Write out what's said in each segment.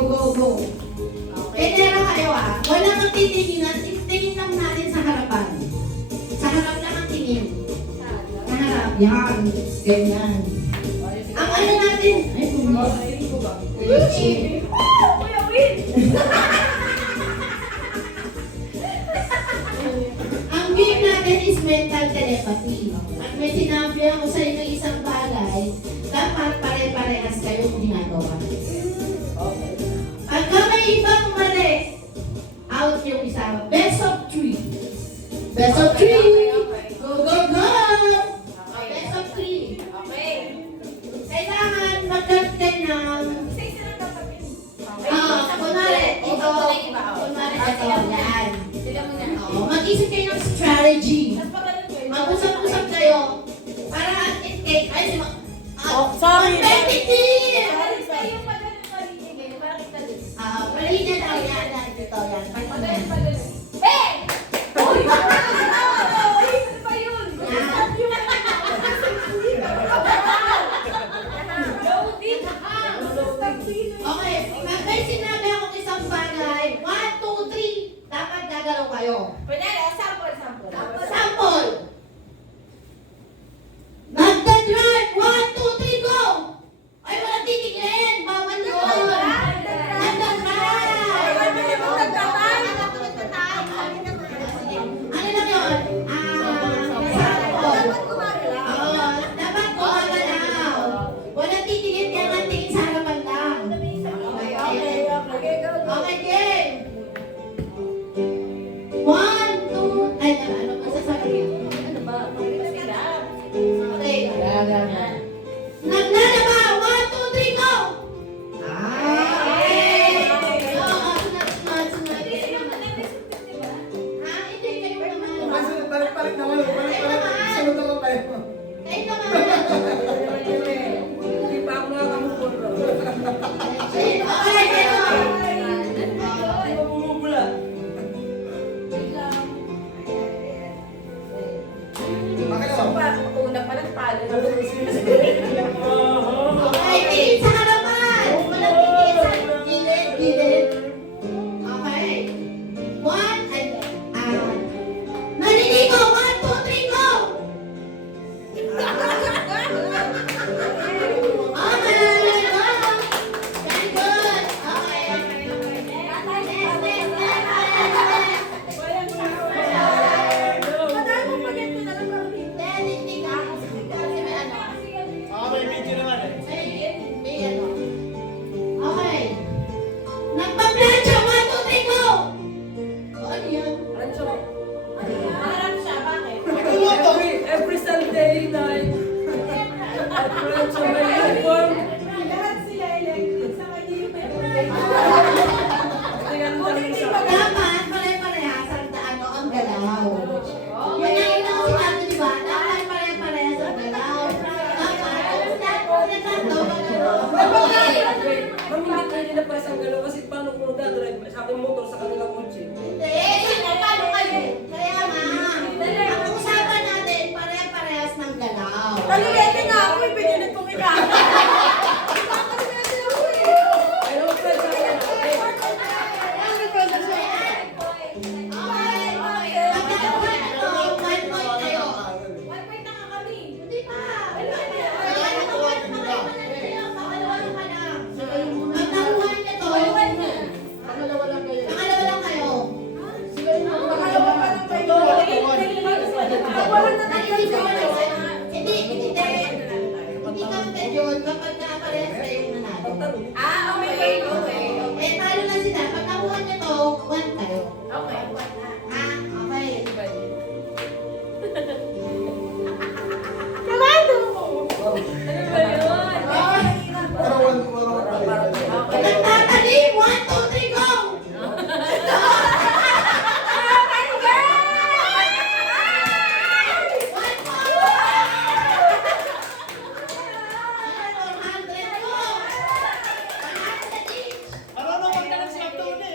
go. Kaya kayo wala kang titinginan, tingin lang natin sa harapan. Sa harap lang ang tingin. Sa harap, yan. Ganyan. Ang ano natin, ay, Kuya Win! ang game natin is mental telepathy. Pag may sinabi ako sa inyo isang bagay, dapat pare-parehas kayong ginagawa. Pagka may ibang mali, out yung isa. Best of 3. Best of 3. Go. Best of 3. Okay. Kailangan mag-cut ka ng... Isa-isa lang dapat yun. kunwari, ito. Kunwari, ito. Yan. Sila muna. Mag-isip kayo ng strategy. Tapos pagalan ko eh. Mag-usap-usap kayo. Para in case, ay, Sorry. competitive! Alis tayo pagalan paligid. Bakit talis? Palinya daw yan. Dito, yan. Pagalan. Hey! Uy! Uy! Ano ba yun? Stop yun! Loading! Stop yun! Okay, pag may sinabi akong isang bagay, 1, 2, 3, dapat gagalaw kayo. Pwede na, sample. Sample! Nagda-drive! 1, 2, 3, go! Ay, walang titigilin! Bawal yun! Nagda-drive! Ano lang yun? Sample. Oo, dapat gumagalaw. Walang titigil kaya nga tingin sa harapan lang. Okay, game! 1, 2, ay, ano ba sasabihin? Okay. Naglalaba! 1, 2, 3, go! Okay! Sunod. Hindi, kayo naman. Balik naman. Sunod naman tayo. Kayo naman. Hindi pa ako nakakamukul. Okay, kayo. Hindi pa bumubula. Bakit ako? Una pa lang palo. Okay, tingin sa harapan. Walang tingin sa gilid. Okay. 1, ay, naliligo. 1, 2, 3, go! Okay, go! Very good. Okay. May video naman eh. Okay. Nagpa-plancha. 1, 2, 3, go! Ano yan? Harap siya, bakit? Every Sunday night. At friends of my uniform. Lahat sila electric sa kanya yung Dapat pare-parehas ang galaw. Yan ang inausap natin, di ba? Dapat pare-parehas ang galaw. Ma'am, hindi kayo nila pares ang galaw kasi paano kung nag-drive sa aking motor sa kanilang kotse? Kaya ang usapan natin, pare-parehas ng galaw. Kalulete nga ako, ipinilip kong ikaw. Pero friends sa akin. Kapag na-parehas kayong nanalo. Okay. Eh, talo na sila. Pag nakuha niyo to, 1 kayo. Okay. Okay. Nagtatalim! 1, 2, 3, go! Marunong magtanong si Antone.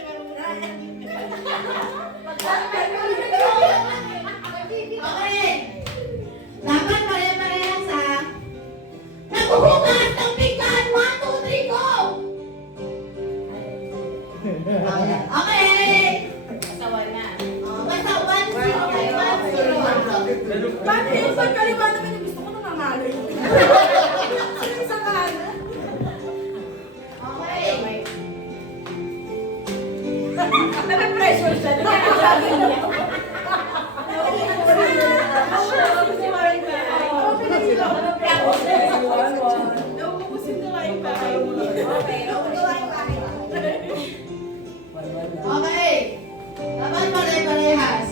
Okay. Dapat pare-parehas.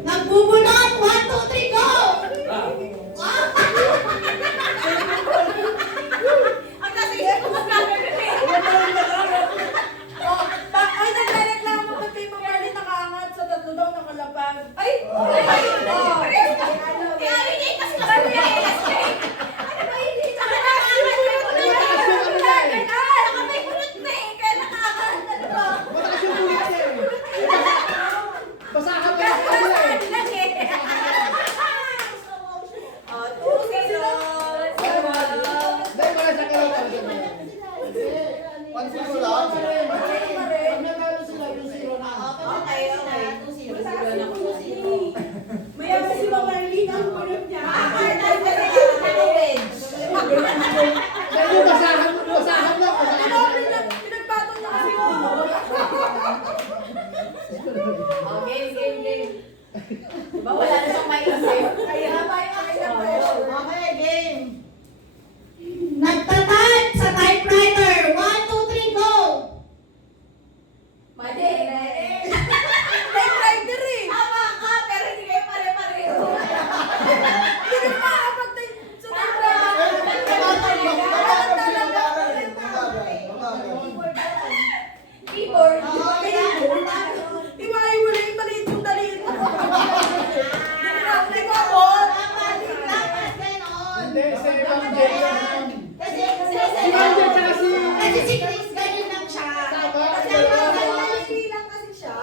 Nagbubunot! 1, 2, 3, go! Ang nasisip ko magkakaroon. Ay, nagreklamo ko kay Mama Marlene, nakaangat sa 3 daw nakalapag. Ay! Kaya hindi kasi nakarelas ka eh. Ano ba yun? Nakakaangat ko yung kulot na yun. Saka may kulot na eh. Kaya nakakaangat. Ano ba? Mataas yung bulit siya eh. Basahan mo yung Kaya kanila eh. lang eh. Oh, 2-0. Dahil wala sa kalaban. 1-0 lang. Pag nanalo sila, 2-0 na. Okay, okay. 2-0. Maya si Mama Marlene ang kulot niya. Dahil basahan mo, basahan lang. Pinagpatong na kasi ko. Oh, game. Diba wala na siyang maisip? Kaya Okay, game. Nagtatype sa typewriter. 1, 2, 3, go! Mali. Typewriter eh. Tama ka, pero hindi kayo pare-pareho. Hindi rin makakapag-type sa typewriter. Keyboard. Iwain mo na yung maliit yung dalit. Hindi ko ako. Hindi, sa ibang game yan. Kasi Si Manja tsaka si... kasi si Chris, ganyan lang siya. Tama. Kasi ang mga Bilang kasi siya.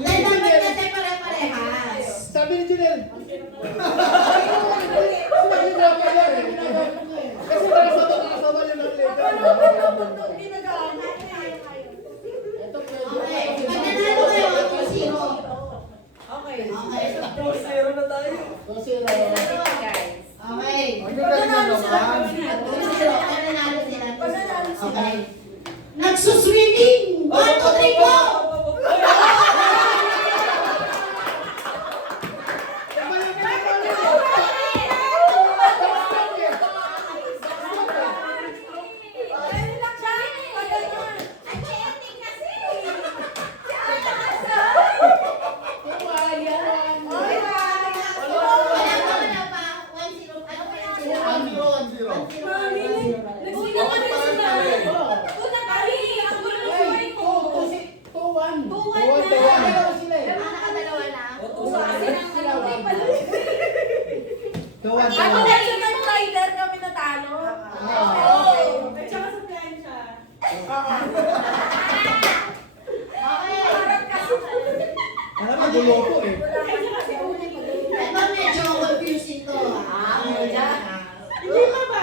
dahil dapat kasi pare-parehas. Sabi ni Junel. Sinabi mo pala eh. Kasi nakasama yun ang legal. Hindi nag-aangat. Ito pwede. Okay, pag nanalo kayo, 2-0. Okay. Okay. 2-0 na tayo. 2-0. Okay. Ang galing na naman. 2-0. Pag nanalo sila. Pag nanalo sila. Okay. Nagsuswimming! 1, 2, 3, go! Ayun lang siya. Pag-ganyan. Wala pa. 1-0. Ano pa yan? 1-0. Nagsigaw ka rin sila. Una pa rin. Ang gulo ng story ko. 2-1. 2-1 na. Dalawa sila eh. Nakadalawa na. Sila 1. Ako dahil sa typewriter kami natalo. Oo. At saka sa plancha. Alam mo, gulo ko eh. Ito medyo confusing to. Hindi pa ba?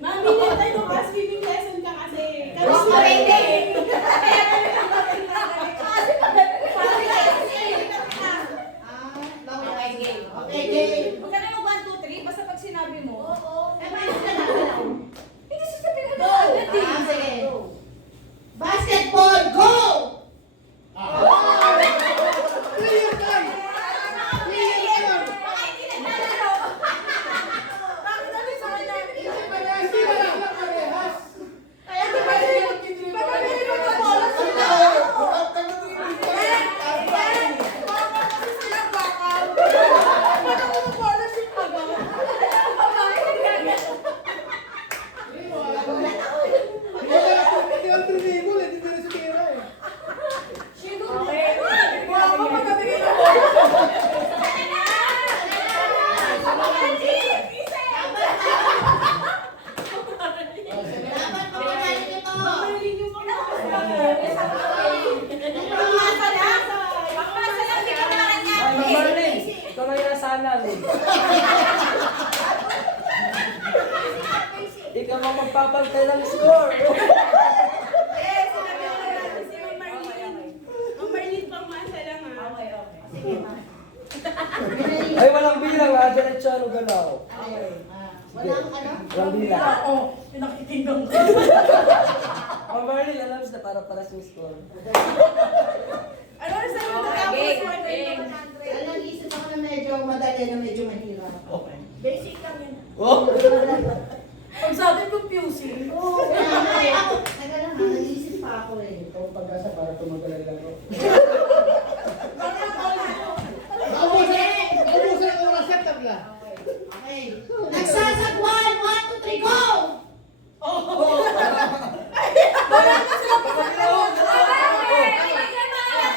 Mami, tayo nung swimming lesson ka kasi. Kami Pwede. Okay, game. Okay, game. Huwag ka na mag 1, 2, 3. Basta pag sinabi mo. Eh, paano sila nakalaw? Hindi sasabihin mo na Go! agad eh. Sige. Basketball, go! Clear time! Bakit ano sa kanya? Hindi wala lang parehas. Kaya Pag kami niluluto mo, wala sila. Kasi sila baka. Ba't ako mag-wala si Paga? Hindi ang dribble eh, hindi na si Tira eh. Wala ko magkabigay ng dapat mapinahin ito. Ay, Marlene. Ito na yung nasalan eh. Ikaw ang magpapantay ng score. Ay, walang bilang ha. Diretso ano galaw. Walang ano? Walang bilang. Oo, pinakikinggan ko. Oh, Marley, alam na para sa score. Ano na sa'yo na Okay, tapos game. 100? Alam, isip ako na medyo madali na medyo mahirap. Okay. Basic lang yun. Oh! Pag sa atin confusing. Oo, kaya nga eh. Ako, taga lang ha, nag-iisip pa ako eh. Ito ang pag-asa para tumagal ang laro. Okay. Ubusin ang oras yan, tabla. Okay. Nagsasagwan! 1, 2, 3, go! Wala na sila pa sa kalawag.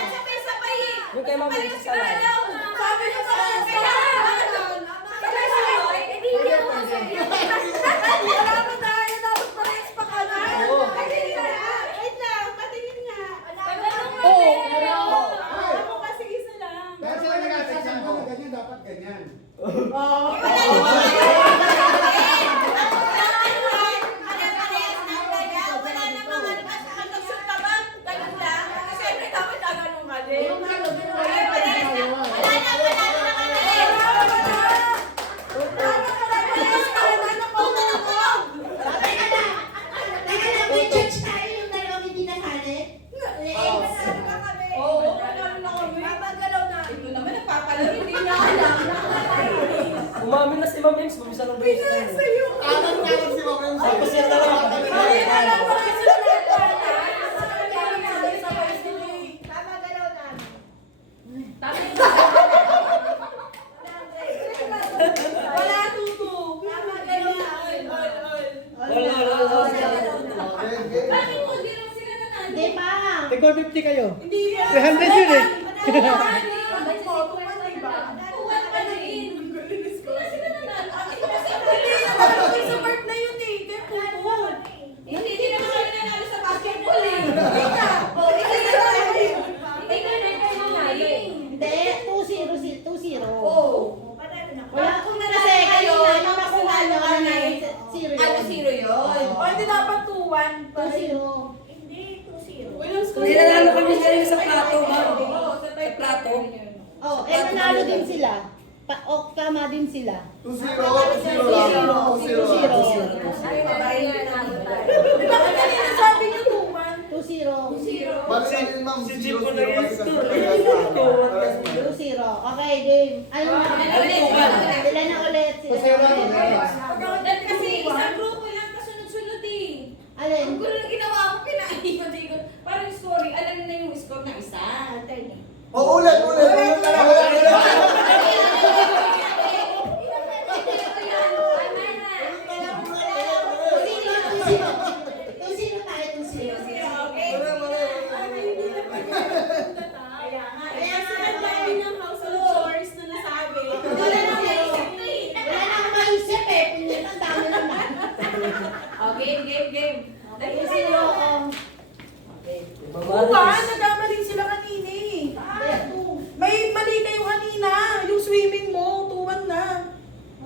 Sabay-sabay eh. Yung kay Mami, isa sa lang. Sabi niya sa akin, wala na tayo, dapat parehas pa ka na. Oo. Wait lang, patingin nga. Oo. Ako kasi isa lang. Kaya sila nagsasabi na ganyan, dapat ganyan. Teka lang, may judge tayo yung dalawang hindi nakali. Umamin na si Ma'am Ems, mabisa lang doon sa kanya. Alam si Mama yung Tapos yan na lang. Wala tuto. Wala. Hindi pa. Tigol 50 kayo. Hindi yan. 300 yun eh. Sa part na yun eh. Kaya puto. Hindi naman kami nanalo sa basketball eh. Hindi, 2-0. Wala Kung kung nanalo kasi kayo, kanina yung nakuha nanalo nyo ano, kami. 0 Ano, zero yun? O, hindi dapat 2-1. 2-0. Hindi nanalo kami kanina sa plato, ma'am. Sa plato. Oh, nanalo din sila. Tama din sila. 2-0 lang. 2-0. Di ba kanina sabi niyo 2-1? 2-0. Balik na din, ma'am. Si 0-0 Chico na balik yung na score. din. 2-0. Okay, game. Ayun na. Sila na ulit. Sila na ulit. Kasi isang grupo lang kasunod-sunod eh. Alin? Ang gulo na ginawa ko, pinaikot-ikot. Parang story, alam na yung score ng isa. Oh, ulit. Game. Nagkamali sila kanina eh. May mali kayo kanina. Yung swimming mo, 2-1 na.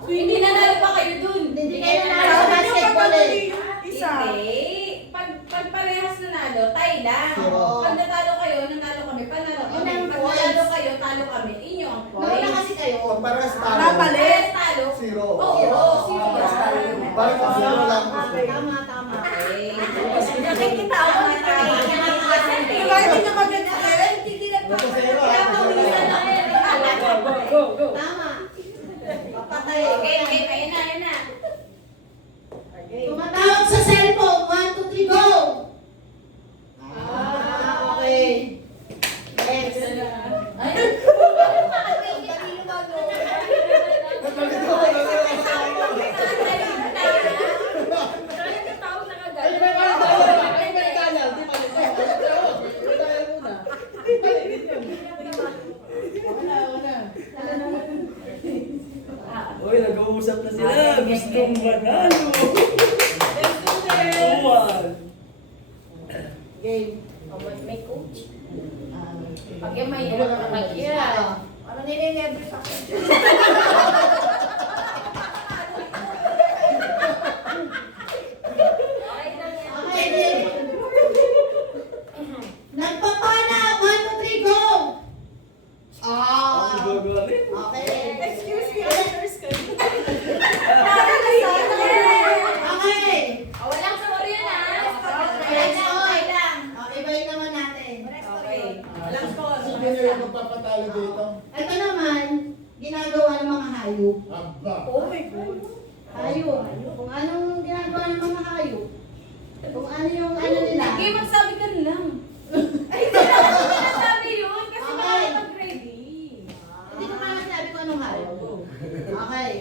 Hindi nanalo pa kayo dun. Hindi kayo nanalo sa Sabi niyo basketball pag eh. isa. Hindi. Pag parehas nanalo, tie lang. Oo. Pag natalo kayo, nanalo kami, panalo kami. Yun ang Pag points. nanalo kayo, talo kami. Inyo ang Nauna points. kasi kayo. Kung parehas talo. Napali. Parehas talo. 0. Oo, zero yan. Balik na 0 lang. Tama. Okay. Nakikita ako na tayo. Diba hindi niya maganda eh? Go. Tama. Papatay. Okay. Ayun na. Tumatawag sa cellphone. 1, 2, 3, go! Okay. Next. Uy, nag-uusap na sila. Gustong manalo. Game. May coach. Ah, Pag yung may pag yan. Ano nire-nervous ako? Okay, game. Nagpapana. 1, 2, 3, go! Ang gagaling. Okay. Excuse me, others ko. Okay. Walang score yan ah. Let's go. Aba. Oh my God. Hayop. Kung anong ginagawa ng mga hayop. Kung ano yung ano nila. Sige, magsabi ka na lang. Ay, hindi na ako sinasabi yun kasi Okay. makakapag-ready. Hindi ko pa masabi kung anong hayop. Okay.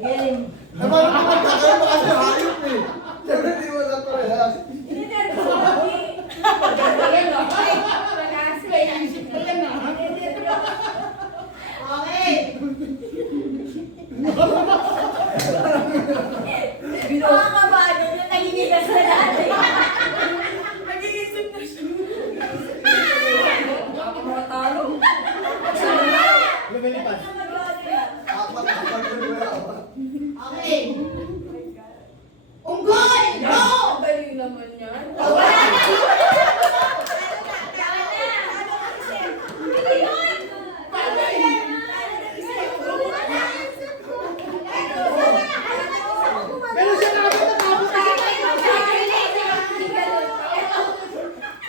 Game. Naman naman kakain mo kasi hayop eh. Siyempre di mo lang parehas. Hindi na ako sabi. Okay. Mga kabado na nangingigas na dati. Nag-iisip na siya. Ako mga talo. Lumilipad. Apat na pagkakas. Okay. Unggoy! Go! Ang galing naman yan. Meron siya nakapit na tapos.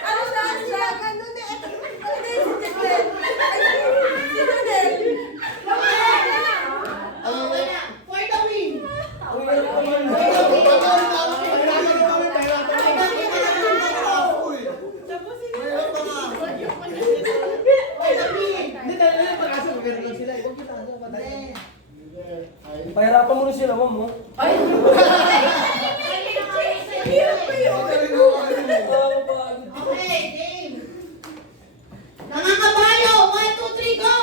Ano saan siya? Ganun eh. Ano yung si Giselle? Si Giselle. Okay na. For the win. For the win. Pahirapan mo rin sila, ma'am, mo. Ay! Okay, game. Nangakabayo. 1, 2, 3, go!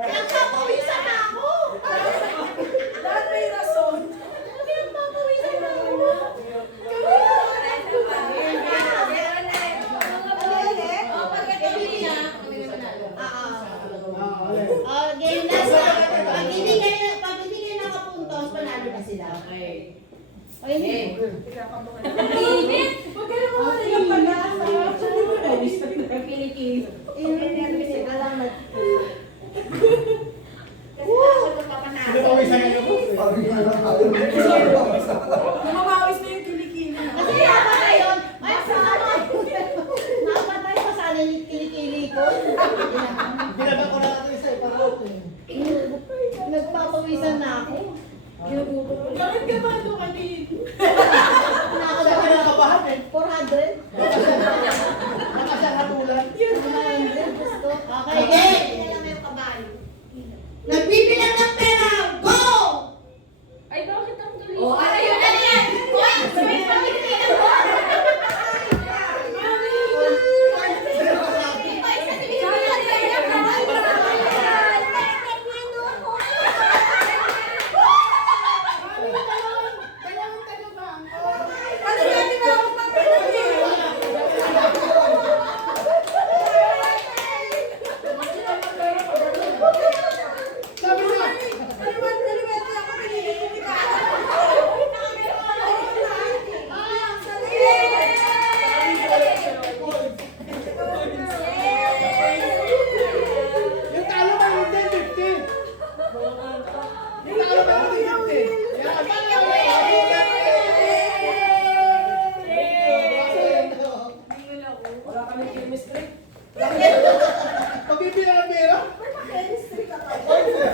Nagpapawisan na ako. Lahat may rason. Nagpapawisan na ako. Game na sa pag hindi kayo nakapuntos, panalo na sila. Okay. Okay. Init! Huwag ka naman yung pag-asa. Piniki.